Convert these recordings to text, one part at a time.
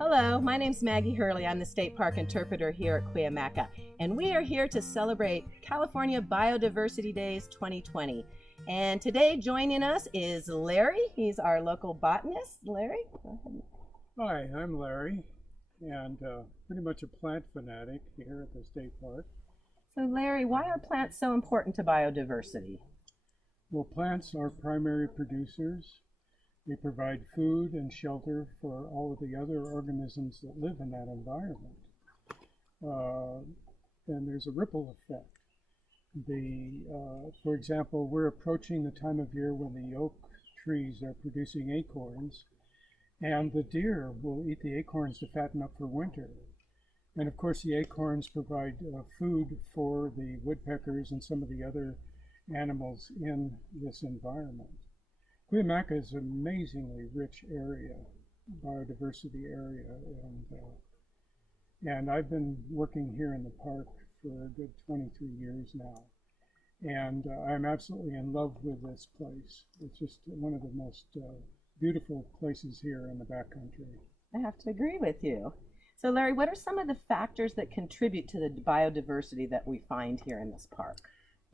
Hello, my name's Maggie Hurley. I'm the State Park Interpreter here at Cuyamaca, and we are here to celebrate California Biodiversity Days 2020. And today joining us is Larry. He's our local botanist. Larry, go ahead. Hi, I'm Larry, and pretty much a plant fanatic here at the state park. So Larry, why are plants so important to biodiversity? Well, plants are primary producers. They provide food and shelter for all of the other organisms that live in that environment. And there's a ripple effect. For example, we're approaching the time of year when the oak trees are producing acorns, and the deer will eat the acorns to fatten up for winter. And of course, the acorns provide food for the woodpeckers and some of the other animals in this environment. Cuyamaca is an amazingly rich area, biodiversity area, and I've been working here in the park for a good 23 years now. And I'm absolutely in love with this place. It's just one of the most beautiful places here in the backcountry. I have to agree with you. So Larry, what are some of the factors that contribute to the biodiversity that we find here in this park?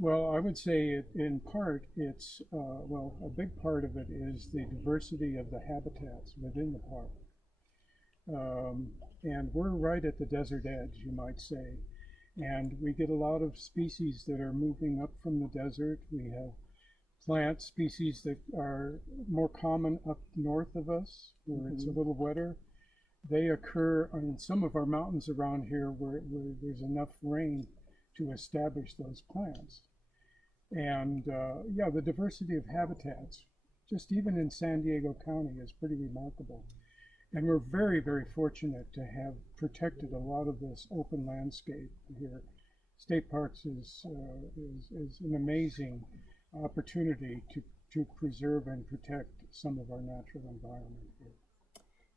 Well, I would say in part it's, a big part of it is the diversity of the habitats within the park. And we're right at the desert edge, you might say. And we get a lot of species that are moving up from the desert. We have plant species that are more common up north of us, where it's a little wetter. They occur on some of our mountains around here where there's enough rain to establish those plants. And the diversity of habitats, just even in San Diego County, is pretty remarkable. And we're very, very fortunate to have protected a lot of this open landscape here. State Parks is an amazing opportunity to preserve and protect some of our natural environment here.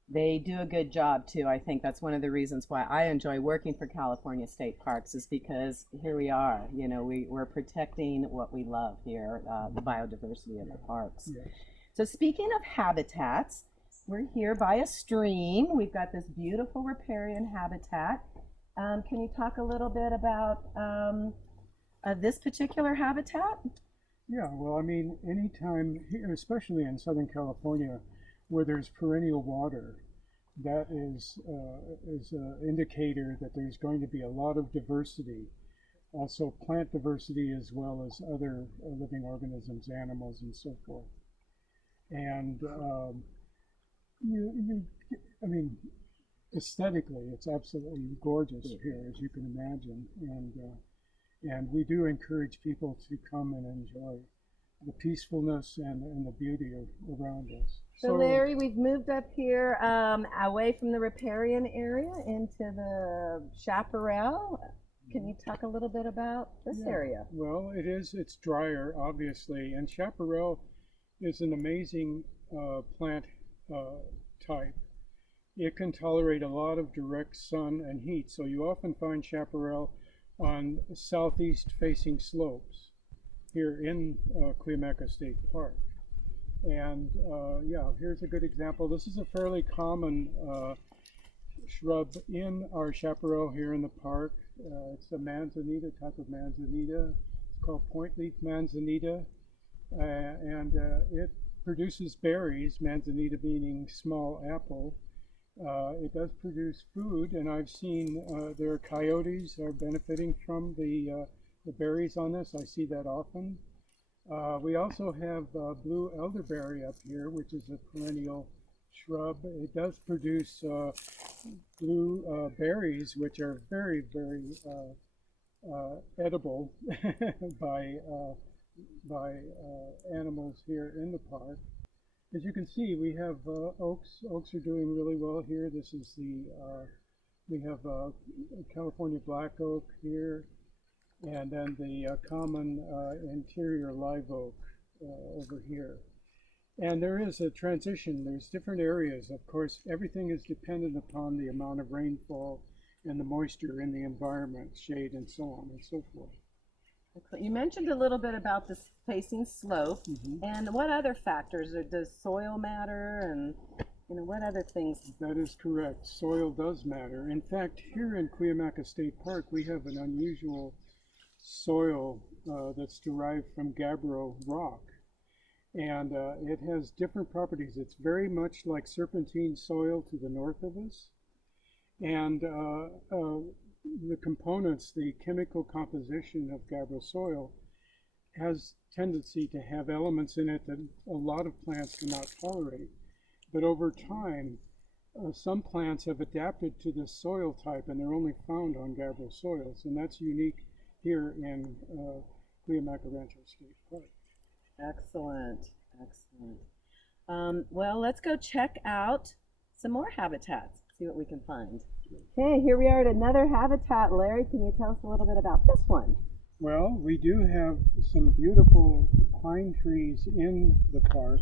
They do a good job too. I think that's one of the reasons why I enjoy working for California State Parks, is because here we are, we're protecting what we love here, the biodiversity of the parks. Yeah. So speaking of habitats, we're here by a stream. We've got this beautiful riparian habitat. Can you talk a little bit about this particular habitat? Yeah, well, I mean, anytime here, especially in Southern California, where there's perennial water, that is an indicator that there's going to be a lot of diversity, also plant diversity as well as other living organisms, animals, and so forth. And aesthetically, it's absolutely gorgeous here, as you can imagine, and we do encourage people to come and enjoy the peacefulness and the beauty around us. So Larry, we've moved up here away from the riparian area into the Chaparral. Can you talk a little bit about this area? Well, it's drier, obviously, and Chaparral is an amazing plant type. It can tolerate a lot of direct sun and heat, so you often find Chaparral on southeast facing slopes here in Cuyamaca State Park. And here's a good example. This is a fairly common shrub in our chaparral here in the park. It's a manzanita, type of manzanita. It's called point-leaf manzanita, and it produces berries, manzanita meaning small apple. It does produce food, and I've seen there coyotes are benefiting from the berries on this. I see that often. We also have blue elderberry up here, which is a perennial shrub. It does produce blue berries, which are very, very edible by animals here in the park. As you can see, we have oaks. Oaks are doing really well here. This is we have California black oak here, and then the common interior live oak over here. And there is a transition. There's different areas. Of course, everything is dependent upon the amount of rainfall and the moisture in the environment, shade, and so on and so forth. You mentioned a little bit about this facing slope, and what other factors? Does soil matter? And what other things? That is correct. Soil does matter. In fact, here in Cuyamaca State Park, we have an unusual soil that's derived from gabbro rock. And it has different properties. It's very much like serpentine soil to the north of us. And the components, the chemical composition of gabbro soil has tendency to have elements in it that a lot of plants cannot tolerate. But over time, some plants have adapted to this soil type, and they're only found on gabbro soils. And that's unique here in Cuyamaca Rancho State Park. Excellent, excellent. Well, let's go check out some more habitats, see what we can find. Okay, here we are at another habitat. Larry, can you tell us a little bit about this one? Well, we do have some beautiful pine trees in the park.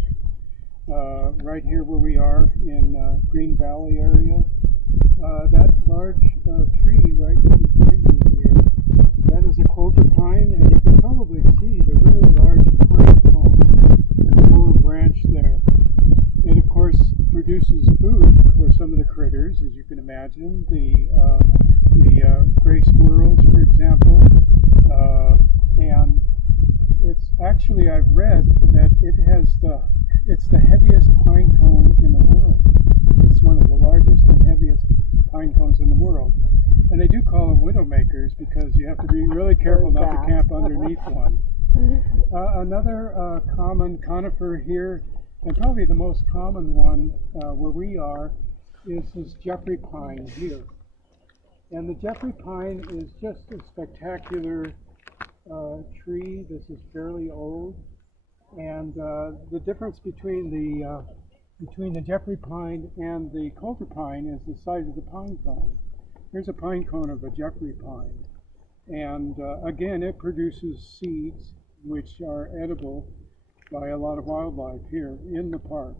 Right here where we are in Green Valley area. That large tree right behind me here, that is a Clover Pine, and you can probably see the really large pine cone at the lower branch there. It of course produces food for some of the critters, as you can imagine, the gray squirrels, for example, and it's actually, I've read that it's the heaviest pine cone in the world. It's one of the largest and heaviest pine cones in the world. And they do call them widowmakers because you have to be really careful not to camp underneath one. Another common conifer here, and probably the most common one where we are, is this Jeffrey pine here. And the Jeffrey pine is just a spectacular tree. This is fairly old. And the difference between the Jeffrey pine and the Clover pine is the size of the pine cone. Here's a pine cone of a Jeffrey pine. And again, it produces seeds which are edible by a lot of wildlife here in the park.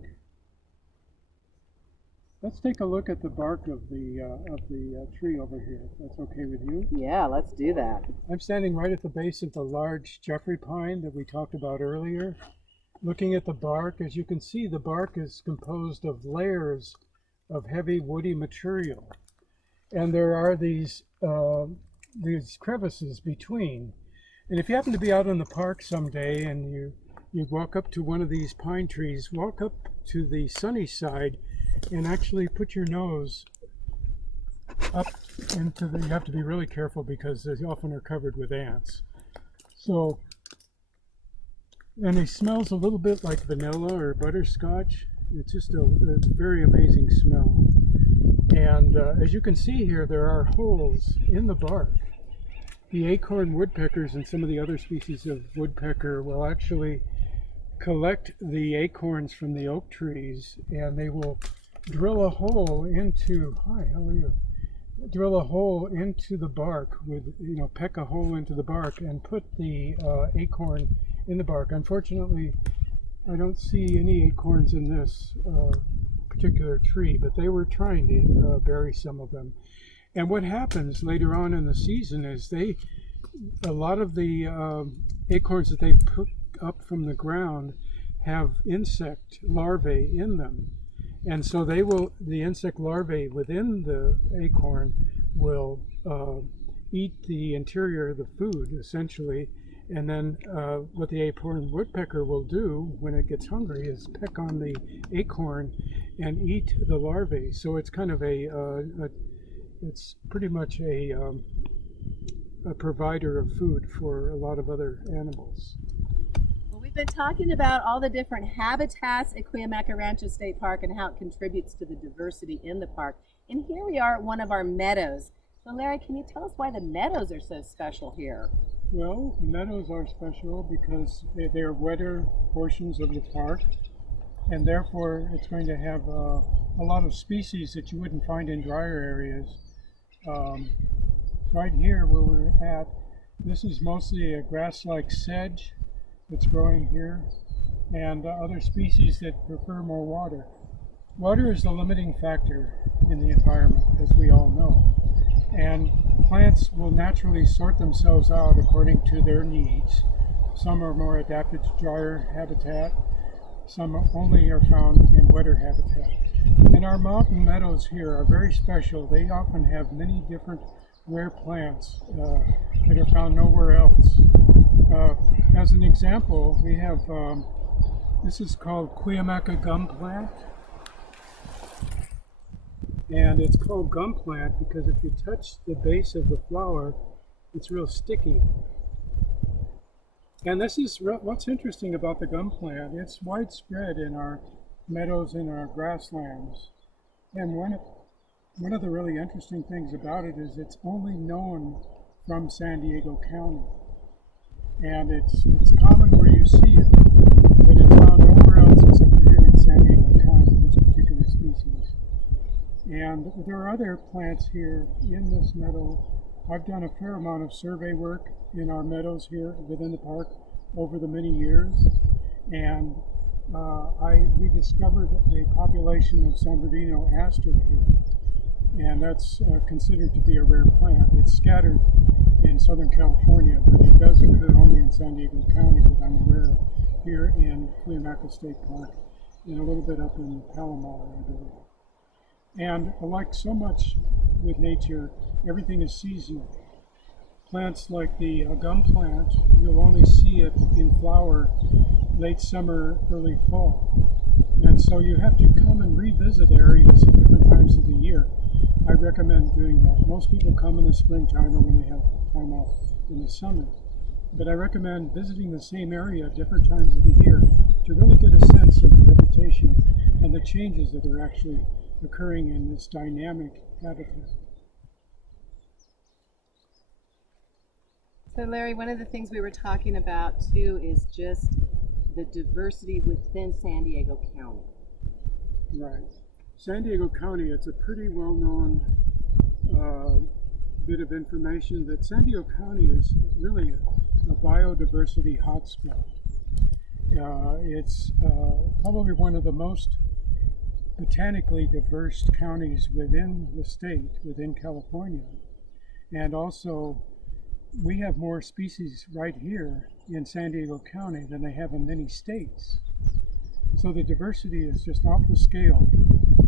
Let's take a look at the bark of the tree over here, if that's okay with you. Yeah, let's do that. I'm standing right at the base of the large Jeffrey pine that we talked about earlier. Looking at the bark, as you can see, the bark is composed of layers of heavy woody material. And there are these crevices between. And if you happen to be out in the park someday and you walk up to one of these pine trees, walk up to the sunny side and actually put your nose up into the, you have to be really careful because they often are covered with ants. So, and it smells a little bit like vanilla or butterscotch. It's just a very amazing smell. And as you can see here, there are holes in the bark. The acorn woodpeckers and some of the other species of woodpecker will actually collect the acorns from the oak trees, and they will drill a hole into, hi, how are you? Drill a hole into the bark with, peck a hole into the bark and put the acorn in the bark. Unfortunately, I don't see any acorns in this particular tree, but they were trying to bury some of them. And what happens later on in the season is a lot of the acorns that they pick up from the ground have insect larvae in them. And so the insect larvae within the acorn will eat the interior of the food, essentially. And then what the acorn woodpecker will do when it gets hungry is peck on the acorn and eat the larvae. So it's kind of it's pretty much a provider of food for a lot of other animals. Well, we've been talking about all the different habitats at Cuyamaca Rancho State Park and how it contributes to the diversity in the park. And here we are at one of our meadows. So Larry, can you tell us why the meadows are so special here? Well, meadows are special because they're wetter portions of the park, and therefore it's going to have a lot of species that you wouldn't find in drier areas. Right here where we're at, this is mostly a grass-like sedge that's growing here, and other species that prefer more water. Water is the limiting factor in the environment, as we all know. And plants will naturally sort themselves out according to their needs. Some are more adapted to drier habitat. Some only are found in wetter habitat. And our mountain meadows here are very special. They often have many different rare plants that are found nowhere else. As an example, we have, this is called Cuyamaca Gum Plant. And it's called gum plant because if you touch the base of the flower, it's real sticky. And this is what's interesting about the gum plant. It's widespread in our meadows and our grasslands. And one of the really interesting things about it is it's only known from San Diego County. And it's common where you see it, but it's found nowhere else except here in San Diego County, this particular species. And there are other plants here in this meadow. I've done a fair amount of survey work in our meadows here within the park over the many years. And we discovered a population of Bernardino Astute here. And that's considered to be a rare plant. It's scattered in Southern California, but it does occur only in San Diego County that I'm aware of, here in Cuyamaca State Park and a little bit up in Palomar, I believe. And like so much with nature, everything is seasonal. Plants like the gum plant, you'll only see it in flower late summer, early fall. And so you have to come and revisit areas at different times of the year. I recommend doing that. Most people come in the springtime or when they have time off in the summer. But I recommend visiting the same area at different times of the year to really get a sense of vegetation and the changes that are actually occurring in this dynamic habitat. So Larry, one of the things we were talking about too is just the diversity within San Diego County. Right. San Diego County, it's a pretty well-known bit of information that San Diego County is really a biodiversity hotspot. It's probably one of the most botanically diverse counties within the state, within California. And also, we have more species right here in San Diego County than they have in many states. So the diversity is just off the scale.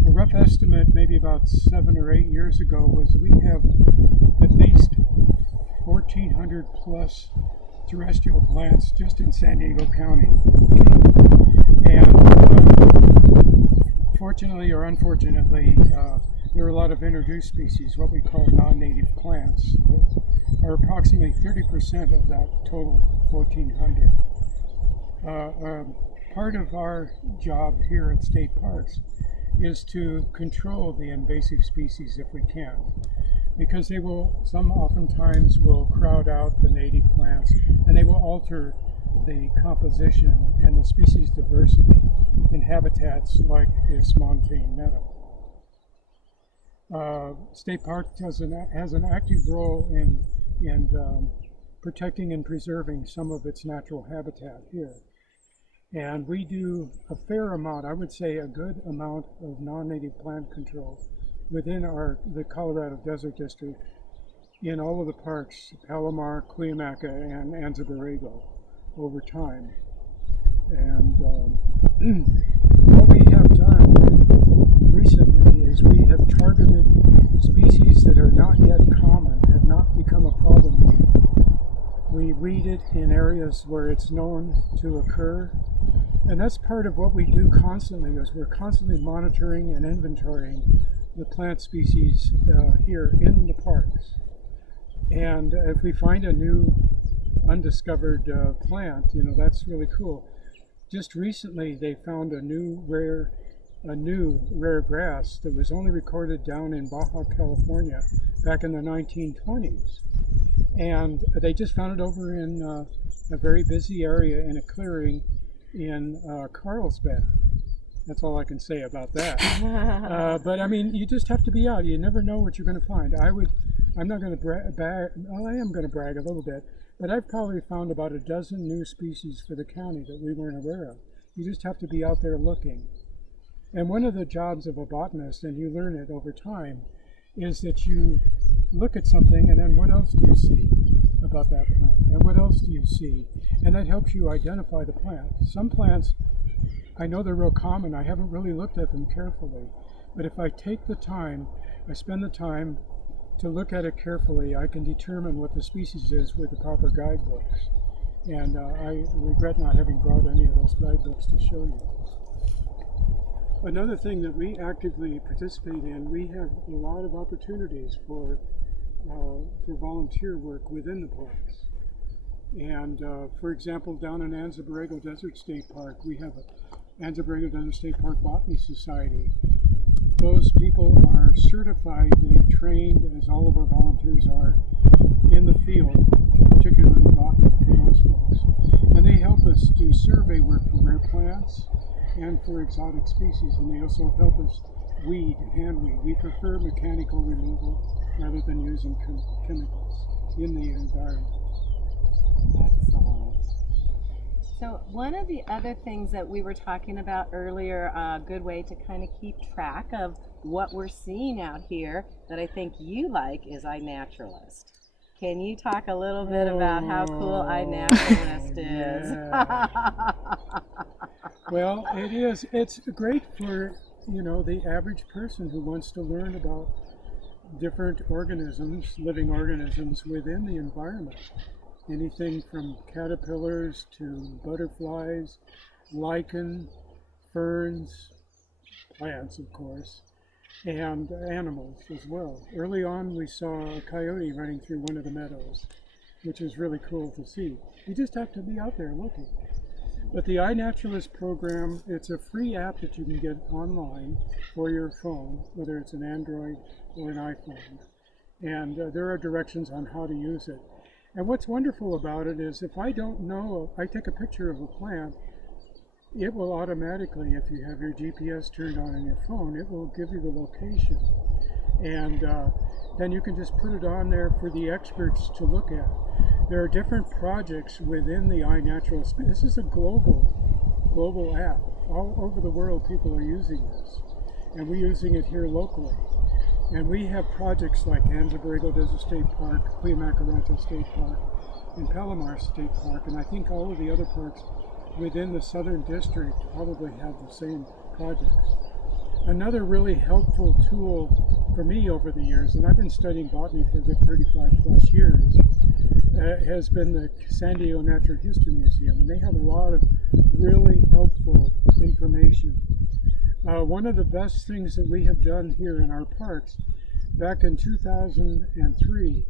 A rough estimate, maybe about 7 or 8 years ago, was we have at least 1,400 plus terrestrial plants just in San Diego County. And fortunately or unfortunately, there are a lot of introduced species, what we call non-native plants, that are approximately 30% of that total 1,400. Part of our job here at state parks is to control the invasive species if we can, because they will, some oftentimes will crowd out the native plants and they will alter the composition and the species diversity in habitats like this montane meadow. State Park has an active role in protecting and preserving some of its natural habitat here. And we do a fair amount, I would say a good amount of non-native plant control within the Colorado Desert District in all of the parks, Palomar, Cuyamaca, and Anza-Borrego over time. And what we have done recently is we have targeted species that are not yet common, have not become a problem weed. We weed it in areas where it's known to occur. And that's part of what we do constantly, is we're constantly monitoring and inventorying the plant species here in the parks. And if we find a new undiscovered plant, that's really cool. Just recently they found a new rare grass that was only recorded down in Baja California back in the 1920s. And they just found it over in a very busy area in a clearing in Carlsbad. That's all I can say about that. But I mean, you just have to be out. You never know what you're going to find. I'm not going to brag. Well, I am going to brag a little bit, but I've probably found about a dozen new species for the county that we weren't aware of. You just have to be out there looking. And one of the jobs of a botanist, and you learn it over time, is that you look at something and then what else do you see about that plant? And what else do you see? And that helps you identify the plant. Some plants, I know they're real common. I haven't really looked at them carefully. But if I take the time, I spend the time to look at it carefully, I can determine what the species is with the proper guidebooks. And I regret not having brought any of those guidebooks to show you. Another thing that we actively participate in, we have a lot of opportunities for volunteer work within the parks. And for example, down in Anza Borrego Desert State Park, we have a Anza Borrego Desert State Park Botany Society. Those people are certified, they're trained, as all of our volunteers are, in the field, particularly botany for those folks. And they help us do survey work for rare plants and for exotic species, and they also help us weed, hand weed. We prefer mechanical removal rather than using chemicals in the environment. Excellent. So one of the other things that we were talking about earlier, a good way to kind of keep track of what we're seeing out here that I think you like is iNaturalist. Can you talk a little bit about how cool iNaturalist is? Yeah. Well, it is. It's great for, the average person who wants to learn about different organisms, living organisms within the environment. Anything from caterpillars to butterflies, lichen, ferns, plants, of course, and animals as well. Early on, we saw a coyote running through one of the meadows, which was really cool to see. You just have to be out there looking. But the iNaturalist program, it's a free app that you can get online for your phone, whether it's an Android or an iPhone. And there are directions on how to use it. And what's wonderful about it is if I don't know, I take a picture of a plant, it will automatically, if you have your GPS turned on your phone, it will give you the location. And then you can just put it on there for the experts to look at. There are different projects within the iNaturalist. This is a global app. All over the world people are using this. And we're using it here locally. And we have projects like Anza Borrego Desert State Park, Cuyamaca Rancho State Park, and Palomar State Park, and I think all of the other parks within the Southern District probably have the same projects. Another really helpful tool for me over the years, and I've been studying botany for a good 35 plus years, has been the San Diego Natural History Museum, and they have a lot of really helpful information. One of the best things that we have done here in our parks, back in 2003,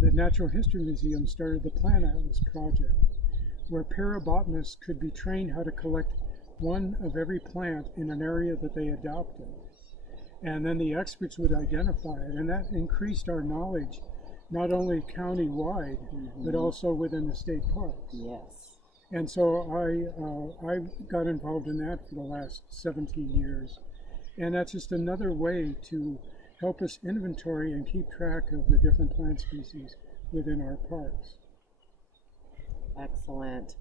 the Natural History Museum started the Plant Atlas project, where parabotanists could be trained how to collect one of every plant in an area that they adopted. And then the experts would identify it, and that increased our knowledge, not only county-wide, but also within the state parks. Yes. And so I got involved in that for the last 17 years. And that's just another way to help us inventory and keep track of the different plant species within our parks. Excellent.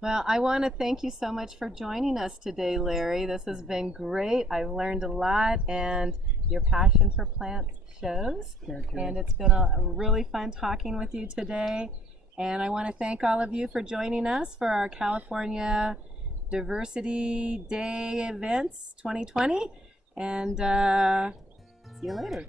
Well, I want to thank you so much for joining us today, Larry. This has been great. I've learned a lot, and your passion for plants shows. Thank you. And it's been a really fun talking with you today. And I want to thank all of you for joining us for our California Diversity Day events 2020. And see you later.